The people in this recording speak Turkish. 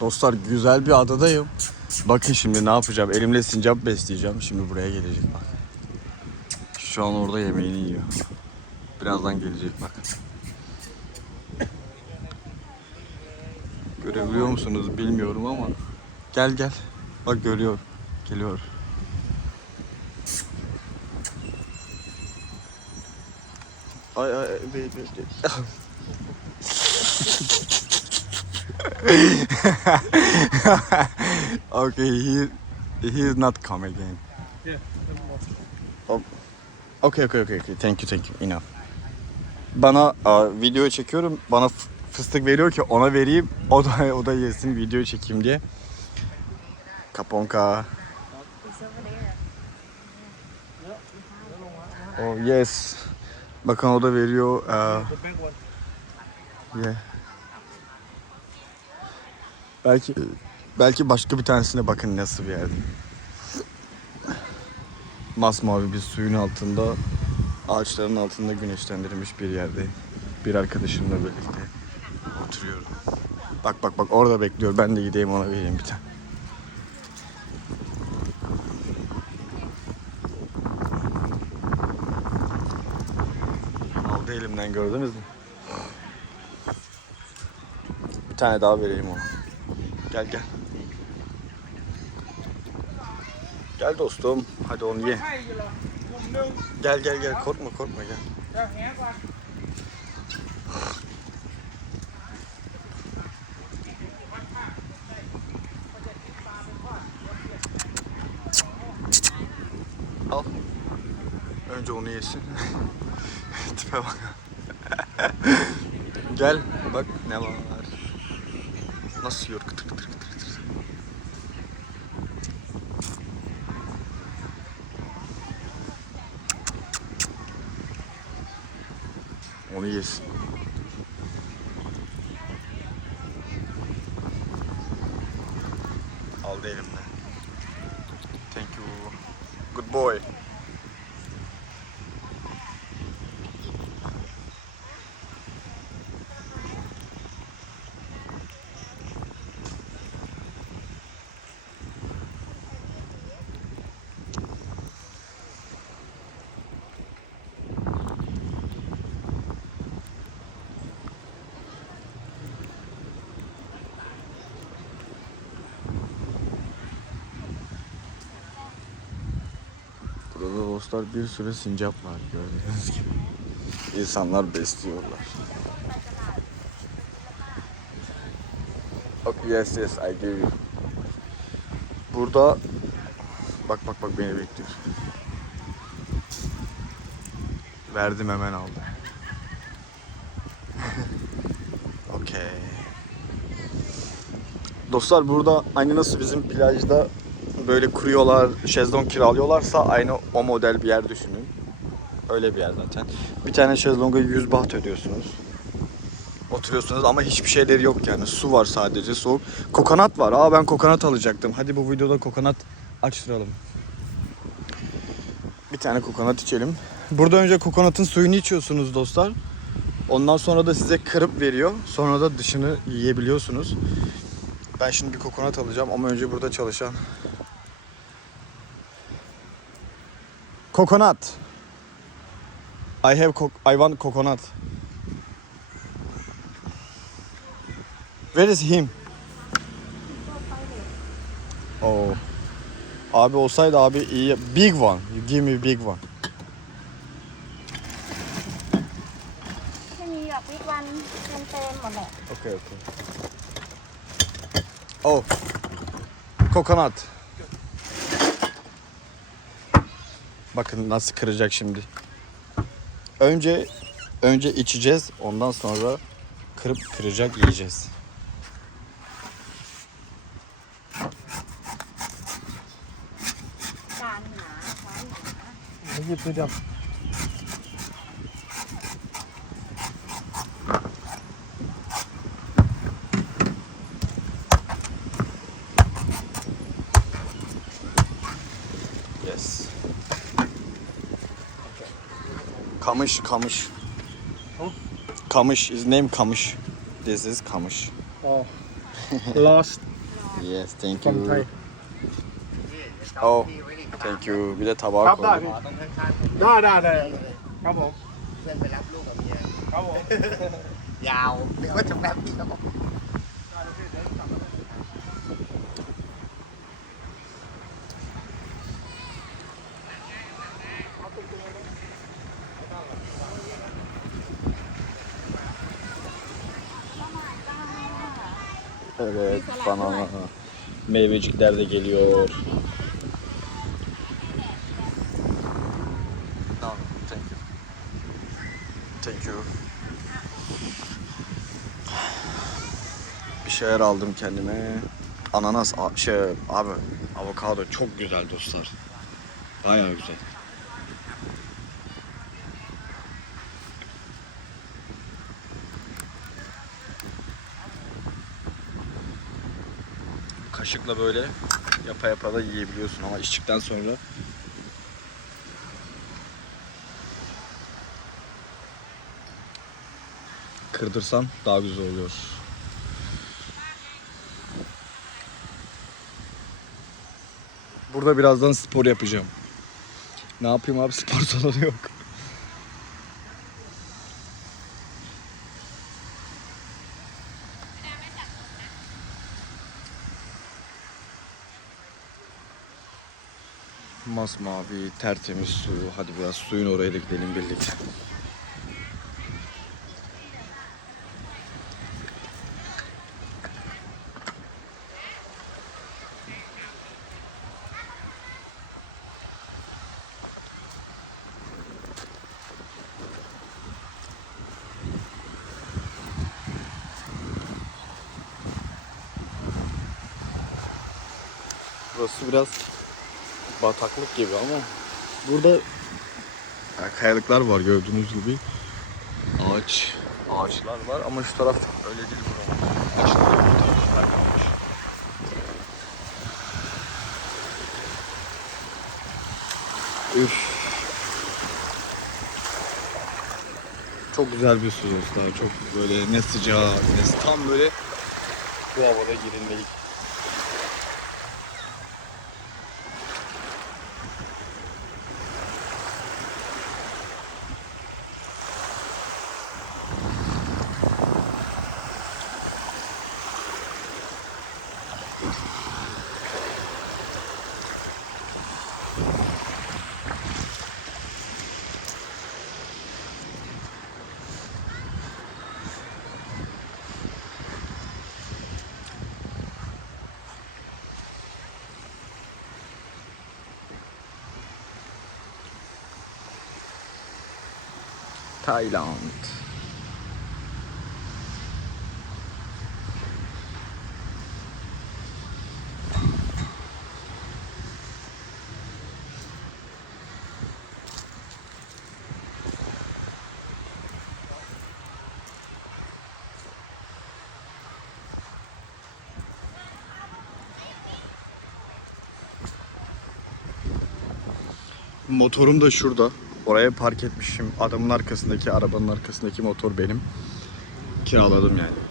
Dostlar güzel bir adadayım. Bakın şimdi ne yapacağım. Elimle sincap besleyeceğim. Şimdi buraya gelecek bak. Şu an orada yemeğini yiyor. Birazdan gelecek bak. Görebiliyor musunuz bilmiyorum ama. Gel gel. Bak görüyor. Geliyor. Ay ay be, be. okay, he he is not come again. Yeah. Oh, okay, okay, okay, okay. Thank you, thank you. Enough. Bana a, video çekiyorum. Bana fıstık veriyor ki ona vereyim. O da o da yesin video çekeyim diye. Kaponka. Oh yes. Bakın o da veriyor. Uh, yeah. Belki belki başka bir tanesine bakın nasıl bir yerde. Masmavi bir suyun altında ağaçların altında güneşlendirilmiş bir yerde bir arkadaşımla birlikte oturuyorum. Bak bak bak orada bekliyor. Ben de gideyim ona vereyim bir tane. Aldı elimden gördünüz mü? Bir tane daha vereyim ona. Gel gel. Gel dostum. Hadi onu ye. Gel gel gel. Korkma korkma gel. Al. Önce onu yesin. Tipe bak. Gel bak ne var. Nasıl yiyor kıtır kıtır kıtır kıtır. Onu yesin. Aldı elimden. Thank you. Good boy. Burada dostlar bir sürü sincap var gördüğünüz gibi. İnsanlar besliyorlar. Okay, yes yes I give you. Burada bak bak bak beni bekliyor. Verdim hemen aldı. okay. Dostlar burada aynı nasıl bizim plajda böyle kuruyorlar, şezlong kiralıyorlarsa aynı o model bir yer düşünün. Öyle bir yer zaten. Bir tane şezlonga 100 baht ödüyorsunuz. Oturuyorsunuz ama hiçbir şeyleri yok yani. Su var sadece soğuk. Kokonat var. Aa ben kokonat alacaktım. Hadi bu videoda kokonat açtıralım. Bir tane kokonat içelim. Burada önce kokonatın suyunu içiyorsunuz dostlar. Ondan sonra da size kırıp veriyor. Sonra da dışını yiyebiliyorsunuz. Ben şimdi bir kokonat alacağım ama önce burada çalışan Coconut. I have co I want coconut. Where is him? Oh. Abi olsaydı abi iyi. Big one. You give me big one. Okay, okay. Oh. Coconut. Bakın nasıl kıracak şimdi. Önce önce içeceğiz, ondan sonra kırıp kıracak yiyeceğiz. จา Kamış, kamış. Huh? Kamış, his name Kamış. This is Kamış. Oh. Lost Yes, thank from Thai. Oh, thank you. Bir de tabağa ครับ koy. ได้พี่ได้ได้ได้ครับผม เพื่อนไปรับลูกกับเมีย ครับผม ยาวนึกว่าจะแป๊บเดียว Evet, banana. Meyvecikler de geliyor. No, thank you. Thank you. Bir şeyler aldım kendime. Ananas, şey, abi avokado çok güzel dostlar. Bayağı güzel. Kaşıkla böyle yapa yapa da yiyebiliyorsun ama içtikten sonra kırdırsan daha güzel oluyor. Burada birazdan spor yapacağım. Ne yapayım abi spor salonu yok. Masmavi, tertemiz su. Hadi biraz suyun oraya da gidelim birlikte. Burası biraz bataklık gibi ama burada ya kayalıklar var gördüğünüz gibi. Ağaç, ağaçlar var ama şu taraf öyle değil burada. Ağaçlar kalmış. Üf. Çok güzel bir su dostlar. Çok böyle ne sıcak ne tam böyle bu havada girilmelik. Tayland. Motorum da şurada. Oraya park etmişim. Adamın arkasındaki, arabanın arkasındaki motor benim. Kiraladım yani.